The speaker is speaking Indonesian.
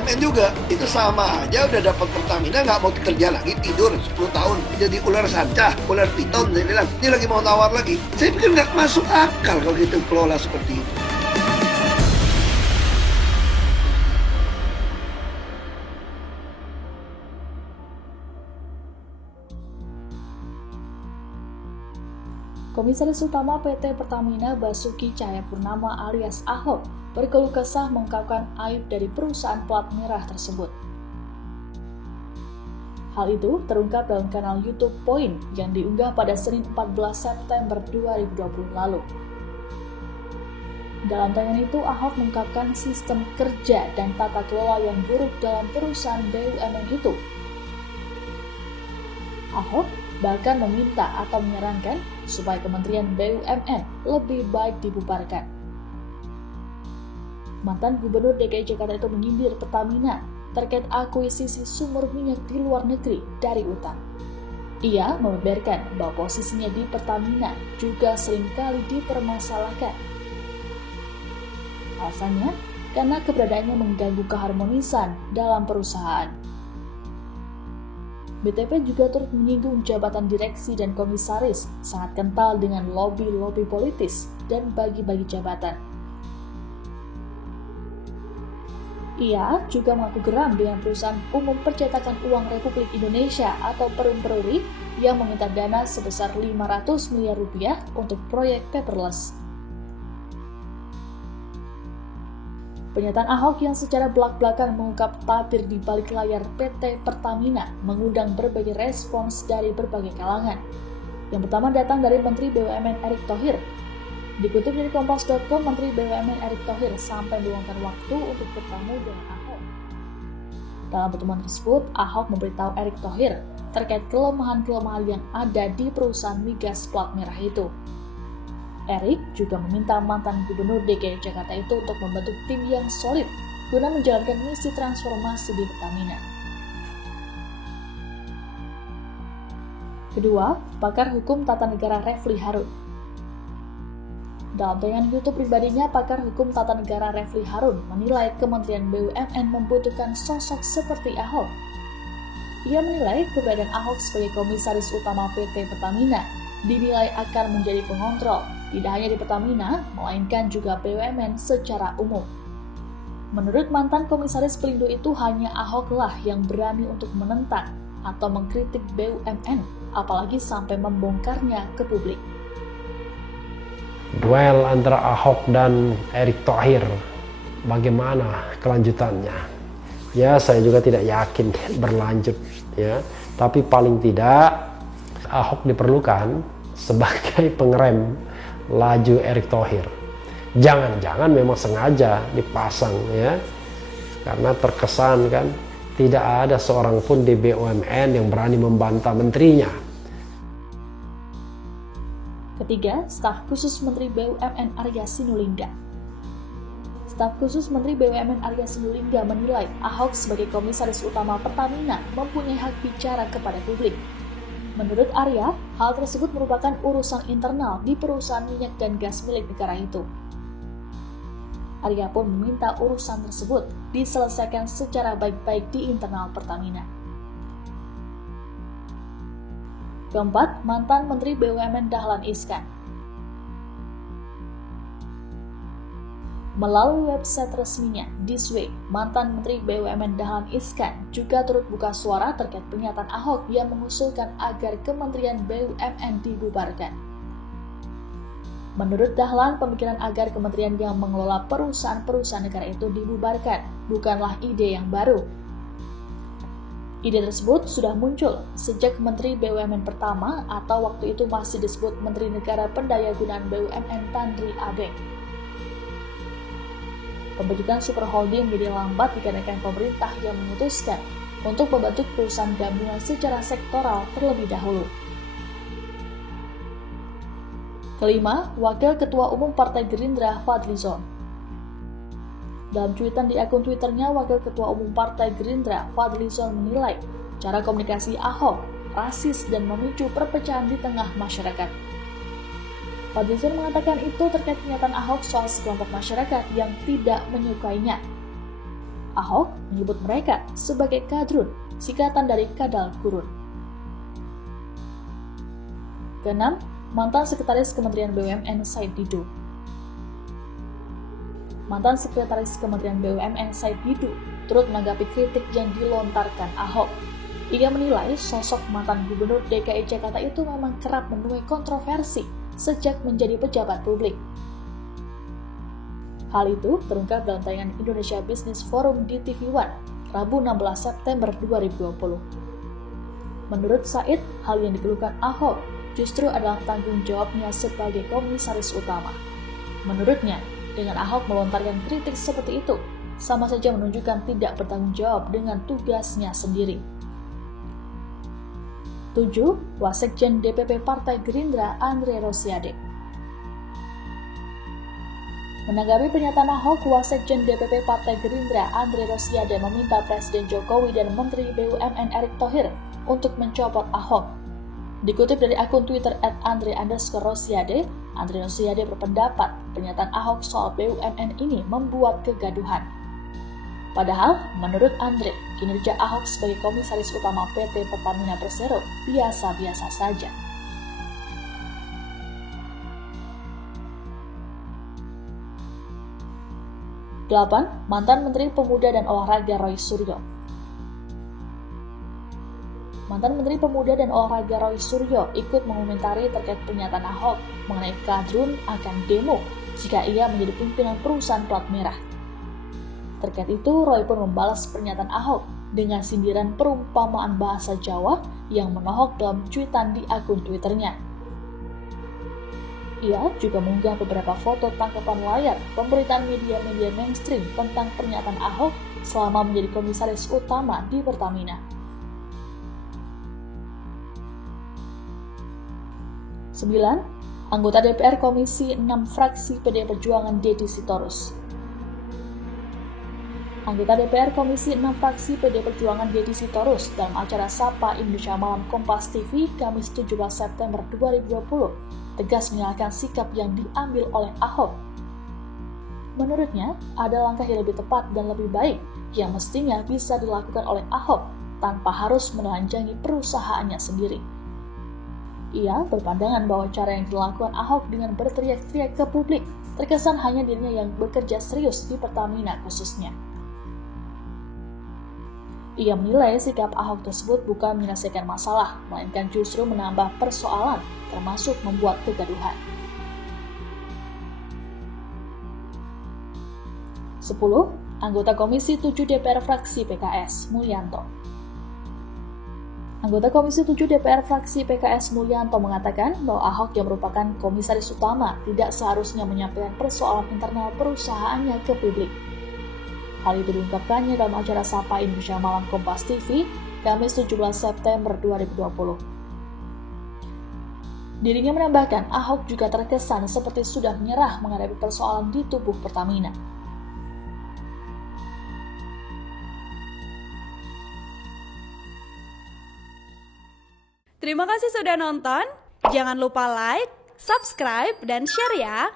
BUMN juga. Itu sama aja, udah dapat Pertamina nggak mau kerja lagi, tidur 10 tahun jadi ular sanca, ular piton. Saya bilang ini lagi mau tawar lagi. Saya pikir nggak masuk akal kalau gitu kelola seperti itu. Komisaris Utama PT Pertamina Basuki Cahayapurnama alias Ahok berkeluh kesah mengungkapkan aib dari perusahaan plat merah tersebut. Hal itu terungkap dalam kanal YouTube Point yang diunggah pada Senin 14 September 2020 lalu. Dalam tayangan itu, Ahok mengungkapkan sistem kerja dan tata kelola yang buruk dalam perusahaan BUMN itu. Ahok bahkan meminta atau menyarankan supaya Kementerian BUMN lebih baik dibubarkan. Mantan Gubernur DKI Jakarta itu menyindir Pertamina terkait akuisisi sumber minyak di luar negeri dari utang. Ia membeberkan bahwa posisinya di Pertamina juga seringkali dipermasalahkan. Alasannya karena keberadaannya mengganggu keharmonisan dalam perusahaan. BTP juga turut menyinggung jabatan direksi dan komisaris sangat kental dengan lobi-lobi politis dan bagi-bagi jabatan. Ia juga mengaku geram dengan perusahaan umum percetakan uang Republik Indonesia atau Perum Peruri yang meminta dana sebesar 500 miliar rupiah untuk proyek paperless. Pernyataan Ahok yang secara belak-belakan mengungkap tabir di balik layar PT Pertamina mengundang berbagai respons dari berbagai kalangan. Yang pertama datang dari Menteri BUMN Erick Thohir. Dikutip dari Kompas.com, Menteri BUMN Erick Thohir sampai meluangkan waktu untuk bertemu dengan Ahok. Dalam pertemuan tersebut, Ahok memberitahu Erick Thohir terkait kelemahan-kelemahan yang ada di perusahaan migas plat merah itu. Erick juga meminta mantan Gubernur DKI Jakarta itu untuk membentuk tim yang solid guna menjalankan misi transformasi di Pertamina. Kedua, pakar hukum tata negara Refli Harun. Dalam tayangan YouTube pribadinya, pakar hukum tata negara Refli Harun menilai Kementerian BUMN membutuhkan sosok seperti Ahok. Ia menilai keberadaan Ahok sebagai komisaris utama PT Pertamina dinilai akan menjadi pengontrol, tidak hanya di Pertamina, melainkan juga BUMN secara umum. Menurut mantan komisaris Pelindo itu, hanya Ahoklah yang berani untuk menentang atau mengkritik BUMN, apalagi sampai membongkarnya ke publik. Duel antara Ahok dan Erick Thohir, bagaimana kelanjutannya? Ya, saya juga tidak yakin berlanjut, ya. Tapi paling tidak Ahok diperlukan sebagai pengerem laju Erick Thohir. Jangan-jangan memang sengaja dipasang, ya, karena terkesan kan tidak ada seorang pun di BUMN yang berani membantah menterinya. Ketiga, staf khusus Menteri BUMN Arya Sinulinga. Staf khusus Menteri BUMN Arya Sinulinga menilai Ahok sebagai komisaris utama Pertamina mempunyai hak bicara kepada publik. Menurut Arya, hal tersebut merupakan urusan internal di perusahaan minyak dan gas milik negara itu. Arya pun meminta urusan tersebut diselesaikan secara baik-baik di internal Pertamina. Keempat, mantan Menteri BUMN Dahlan Iskan. Melalui website resminya, This Week, mantan Menteri BUMN Dahlan Iskan juga turut buka suara terkait pernyataan Ahok yang mengusulkan agar Kementerian BUMN dibubarkan. Menurut Dahlan, pemikiran agar kementerian yang mengelola perusahaan-perusahaan negara itu dibubarkan bukanlah ide yang baru. Ide tersebut sudah muncul sejak Menteri BUMN pertama atau waktu itu masih disebut Menteri Negara Pendayagunaan BUMN Tandri Abeng. Pembentukan super holding menjadi lambat dikarenakan pemerintah yang memutuskan untuk membentuk perusahaan gabungan secara sektoral terlebih dahulu. Kelima, Wakil Ketua Umum Partai Gerindra Fadly Zon. Dalam cuitan di akun Twitternya, Wakil Ketua Umum Partai Gerindra Fadly Zon menilai cara komunikasi Ahok rasis dan memicu perpecahan di tengah masyarakat. Fadly Zon mengatakan itu terkait pernyataan Ahok soal sekelompok masyarakat yang tidak menyukainya. Ahok menyebut mereka sebagai kadrun, singkatan dari kadal gurun. Keenam, mantan Sekretaris Kementerian BUMN Said Didu. Mantan Sekretaris Kementerian BUMN Said Didu turut menanggapi kritik yang dilontarkan Ahok. Ia menilai sosok mantan Gubernur DKI Jakarta itu memang kerap menuai kontroversi sejak menjadi pejabat publik. Hal itu terungkap dalam tayangan Indonesia Business Forum di TV One, Rabu 16 September 2020. Menurut Said, hal yang dikeluhkan Ahok justru adalah tanggung jawabnya sebagai komisaris utama. Menurutnya, dengan Ahok melontarkan kritik seperti itu, sama saja menunjukkan tidak bertanggung jawab dengan tugasnya sendiri. 7. Wasekjen DPP Partai Gerindra Andre Rosiade. Menanggapi pernyataan Ahok, Wasekjen DPP Partai Gerindra Andre Rosiade meminta Presiden Jokowi dan Menteri BUMN Erick Thohir untuk mencopot Ahok. Dikutip dari akun Twitter @andre_rosiade, Andre Rosiade berpendapat pernyataan Ahok soal BUMN ini membuat kegaduhan. Padahal, menurut Andre, kinerja Ahok sebagai komisaris utama PT Pertamina Persero biasa-biasa saja. Delapan, mantan Menteri Pemuda dan Olahraga Roy Suryo. Mantan Menteri Pemuda dan Olahraga Roy Suryo ikut mengomentari terkait pernyataan Ahok mengenai kadrun akan demo jika ia menjadi pimpinan perusahaan plat merah. Terkait itu, Roy pun membalas pernyataan Ahok dengan sindiran perumpamaan bahasa Jawa yang menohok dalam cuitan di akun Twitternya. Ia juga mengunggah beberapa foto tangkapan layar pemberitaan media-media mainstream tentang pernyataan Ahok selama menjadi komisaris utama di Pertamina. 9. Anggota DPR Komisi 6 fraksi PD Perjuangan Deddy Sitorus. Anggota DPR Komisi 6 fraksi PD Perjuangan Deddy Sitorus dalam acara Sapa Indonesia Malam Kompas TV Kamis 17 September 2020 tegas menyalahkan sikap yang diambil oleh Ahok. Menurutnya, ada langkah yang lebih tepat dan lebih baik yang mestinya bisa dilakukan oleh Ahok tanpa harus menelanjangi perusahaannya sendiri. Ia berpandangan bahwa cara yang dilakukan Ahok dengan berteriak-teriak ke publik terkesan hanya dirinya yang bekerja serius di Pertamina khususnya. Ia menilai sikap Ahok tersebut bukan menyelesaikan masalah, melainkan justru menambah persoalan, termasuk membuat kegaduhan. 10. Anggota Komisi 7 DPR Fraksi PKS, Mulyanto. Anggota Komisi 7 DPR Fraksi PKS Mulyanto mengatakan bahwa Ahok yang merupakan komisaris utama tidak seharusnya menyampaikan persoalan internal perusahaannya ke publik. Hal itu diungkapkannya dalam acara Sapa Indonesia Malam Kompas TV, Kamis 17 September 2020. Dirinya menambahkan, Ahok juga terkesan seperti sudah menyerah menghadapi persoalan di tubuh Pertamina. Terima kasih sudah nonton. Jangan lupa like, subscribe, dan share ya.